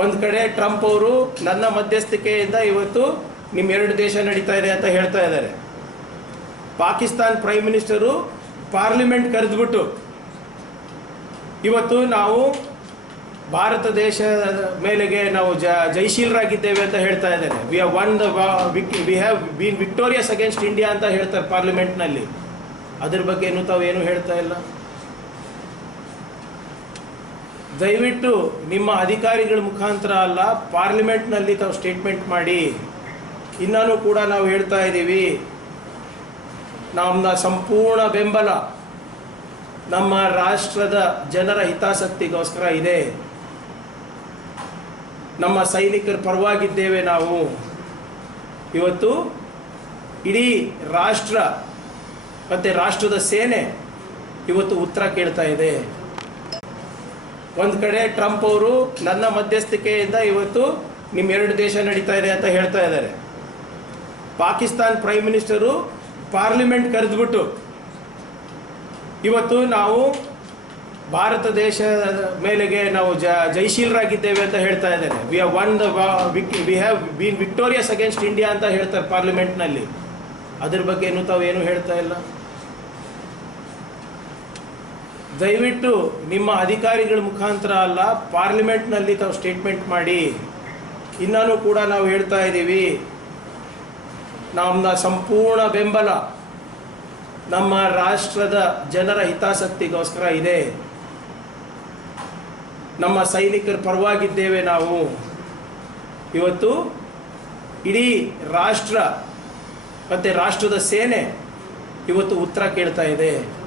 ಒಂದು ಕಡೆ ಟ್ರಂಪ್ ಅವರು ನನ್ನ ಮಧ್ಯಸ್ಥಿಕೆಯಿಂದ ಇವತ್ತು ನಿಮ್ಮ ಎರಡು ದೇಶ ನಡೀತಾ ಇದೆ ಅಂತ ಹೇಳ್ತಾ ಇದ್ದಾರೆ. ಪಾಕಿಸ್ತಾನ್ ಪ್ರೈಮ್ ಮಿನಿಸ್ಟರು ಪಾರ್ಲಿಮೆಂಟ್ ಕರೆದ್ಬಿಟ್ಟು ಇವತ್ತು ನಾವು ಭಾರತ ದೇಶ ಮೇಲೆಗೆ ನಾವು ಜ ಜೈಶೀಲರಾಗಿದ್ದೇವೆ ಅಂತ ಹೇಳ್ತಾ ಇದ್ದಾರೆ. We have won the we have been victorious against India ಅಂತ ಹೇಳ್ತಾರೆ ಪಾರ್ಲಿಮೆಂಟ್ನಲ್ಲಿ. ಅದ್ರ ಬಗ್ಗೆ ಏನು ತಾವು ಏನು ಹೇಳ್ತಾ ಇಲ್ಲ? ದಯವಿಟ್ಟು ನಿಮ್ಮ ಅಧಿಕಾರಿಗಳ ಮುಖಾಂತರ ಅಲ್ಲ, ಪಾರ್ಲಿಮೆಂಟ್ನಲ್ಲಿ ತಾವು ಸ್ಟೇಟ್ಮೆಂಟ್ ಮಾಡಿ. ಇನ್ನೂ ಕೂಡ ನಾವು ಹೇಳ್ತಾ ಇದ್ದೀವಿ, ನಮ್ಮ ಸಂಪೂರ್ಣ ಬೆಂಬಲ ನಮ್ಮ ರಾಷ್ಟ್ರದ ಜನರ ಹಿತಾಸಕ್ತಿಗೋಸ್ಕರ ಇದೆ. ನಮ್ಮ ಸೈನಿಕರ ಪರವಾಗಿದ್ದೇವೆ ನಾವು. ಇವತ್ತು ಇಡೀ ರಾಷ್ಟ್ರ ಮತ್ತು ರಾಷ್ಟ್ರದ ಸೇನೆ ಇವತ್ತು ಉತ್ತರ ಕೇಳ್ತಾ ಇದೆ. ಒಂದು ಕಡೆ ಟ್ರಂಪ್ ಅವರು ನನ್ನ ಮಧ್ಯಸ್ಥಿಕೆಯಿಂದ ಇವತ್ತು ನಿಮ್ಮ ಎರಡು ದೇಶ ನಡೀತಾ ಇದೆ ಅಂತ ಹೇಳ್ತಾ ಇದ್ದಾರೆ. ಪಾಕಿಸ್ತಾನ್ ಪ್ರೈಮ್ ಮಿನಿಸ್ಟರು ಪಾರ್ಲಿಮೆಂಟ್ ಕರೆದ್ಬಿಟ್ಟು ಇವತ್ತು ನಾವು ಭಾರತ ದೇಶ ಮೇಲೆಗೆ ನಾವು ಜ ಜೈಶೀಲರಾಗಿದ್ದೇವೆ ಅಂತ ಹೇಳ್ತಾ ಇದ್ದಾರೆ. We have won the we have been victorious against India ಅಂತ ಹೇಳ್ತಾರೆ ಪಾರ್ಲಿಮೆಂಟ್ನಲ್ಲಿ. ಅದ್ರ ಬಗ್ಗೆ ಏನು ತಾವು ಏನು ಹೇಳ್ತಾ ಇಲ್ಲ? ದಯವಿಟ್ಟು ನಿಮ್ಮ ಅಧಿಕಾರಿಗಳ ಮುಖಾಂತರ ಅಲ್ಲ, ಪಾರ್ಲಿಮೆಂಟ್ನಲ್ಲಿ ತಾವು ಸ್ಟೇಟ್ಮೆಂಟ್ ಮಾಡಿ. ಇನ್ನೂ ಕೂಡ ನಾವು ಹೇಳ್ತಾ ಇದ್ದೀವಿ ನಮ್ಮ ಸಂಪೂರ್ಣ ಬೆಂಬಲ ನಮ್ಮ ರಾಷ್ಟ್ರದ ಜನರ ಹಿತಾಸಕ್ತಿಗೋಸ್ಕರ ಇದೆ. ನಮ್ಮ ಸೈನಿಕರ ಪರವಾಗಿದ್ದೇವೆ ನಾವು. ಇವತ್ತು ಇಡೀ ರಾಷ್ಟ್ರ ಮತ್ತು ರಾಷ್ಟ್ರದ ಸೇನೆ ಇವತ್ತು ಉತ್ತರ ಕೇಳ್ತಾ ಇದೆ.